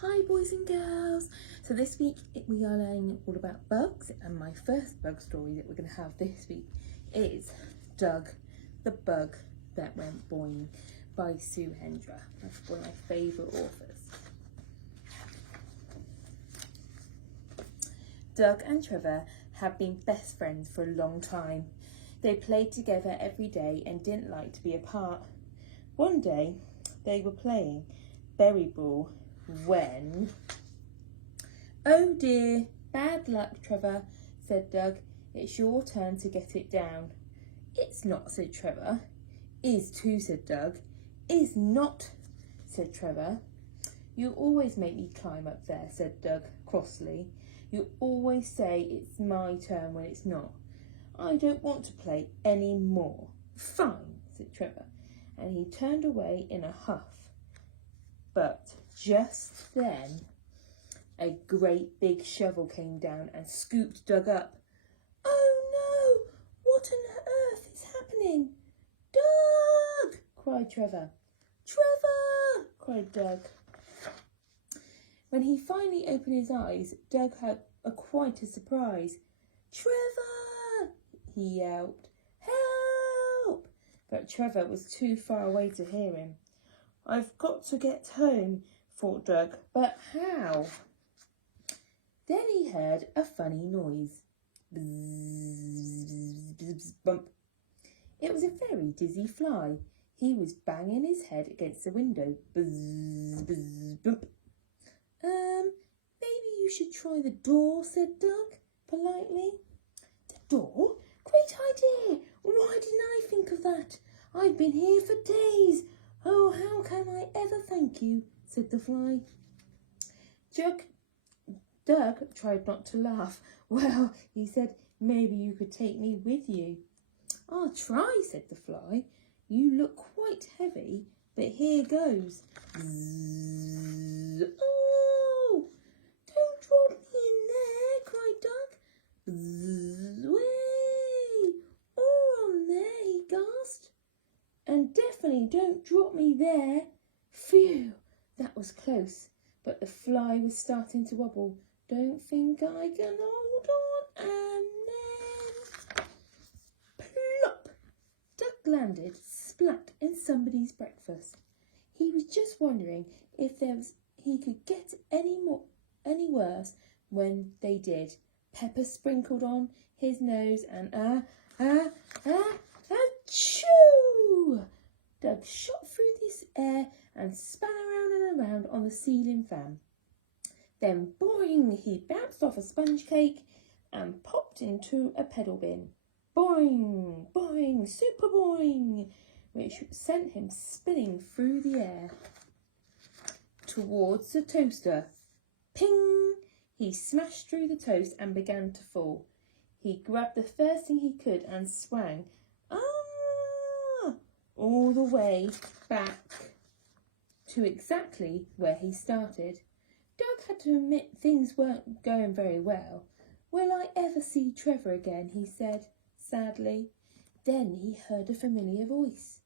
Hi boys and girls. So this week we are learning all about bugs, and my first bug story that we're going to have this week is Doug the Bug That Went Boing by Sue Hendra. That's one of my favourite authors. Doug and Trevor have been best friends for a long time. They played together every day and didn't like to be apart. One day they were playing berry ball when... "Oh dear, bad luck, Trevor," said Doug. "It's your turn to get it down." "It's not," said Trevor. "Is too," said Doug. "Is not," said Trevor. "You always make me climb up there," said Doug crossly. "You always say it's my turn when it's not. I don't want to play any more." "Fine," said Trevor, and he turned away in a huff. But just then, a great big shovel came down and scooped Doug up. "Oh no! What on earth is happening?" "Doug!" cried Trevor. "Trevor!" cried Doug. When he finally opened his eyes, Doug had quite a surprise. "Trevor!" he yelped. "Help!" But Trevor was too far away to hear him. "I've got to get home," thought Doug, "but how?" Then he heard a funny noise. Bzz, bzz, bzz, bump. It was a very dizzy fly. He was banging his head against the window. Bzz, bzz, bump. Maybe you should try the door," said Doug politely. "The door? Great idea! Why didn't I think of that? I've been here for days. Oh, how can I ever thank you?" said the fly. Doug tried not to laugh. "Well," he said, "maybe you could take me with you." "I'll try," said the fly. "You look quite heavy, but here goes." Zzz. "Oh, don't drop me in there," cried Doug. Zzz. "Way! Oh, on there," he gasped. "And definitely don't drop me there." Phew, that was close, but the fly was starting to wobble. "Don't think I can hold on," and then plop! Doug landed splat in somebody's breakfast. He was just wondering if he could get any worse when they did. Pepper sprinkled on his nose and achoo! Doug shot through the air and span around and around on the ceiling fan. Then, boing, he bounced off a sponge cake and popped into a pedal bin. Boing, boing, super boing, which sent him spinning through the air towards the toaster. Ping! He smashed through the toast and began to fall. He grabbed the first thing he could and swang all the way back to exactly where he started. Doug had to admit things weren't going very well. "Will I ever see Trevor again?" he said sadly. Then he heard a familiar voice.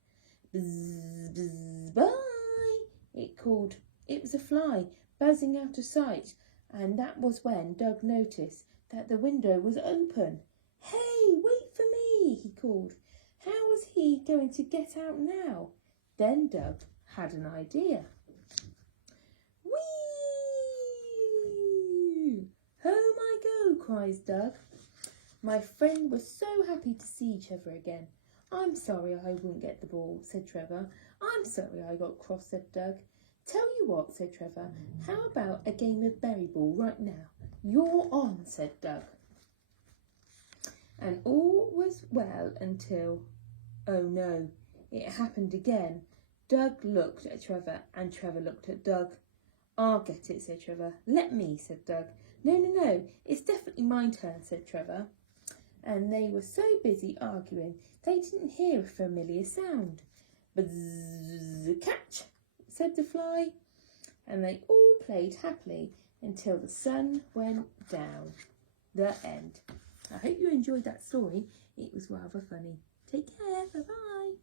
"Bzz, bzz, bye," it called. It was a fly buzzing out of sight, and that was when Doug noticed that the window was open. "Hey, wait for me," he called. How was he going to get out now? Then Doug had an idea. "Whee! Home I go," cries Doug. My friend was so happy to see each other again. "I'm sorry I wouldn't get the ball," said Trevor. "I'm sorry I got cross," said Doug. "Tell you what," said Trevor, "how about a game of berry ball right now?" "You're on," said Doug. And all was well until, oh no, it happened again. Doug looked at Trevor and Trevor looked at Doug. "I'll get it," said Trevor. "Let me," said Doug. No, it's definitely my turn," said Trevor. And they were so busy arguing they didn't hear a familiar sound. "Bzz, catch," said the fly, and they all played happily until the sun went down. The end. I hope you enjoyed that story. It was rather funny. Take care. Bye-bye.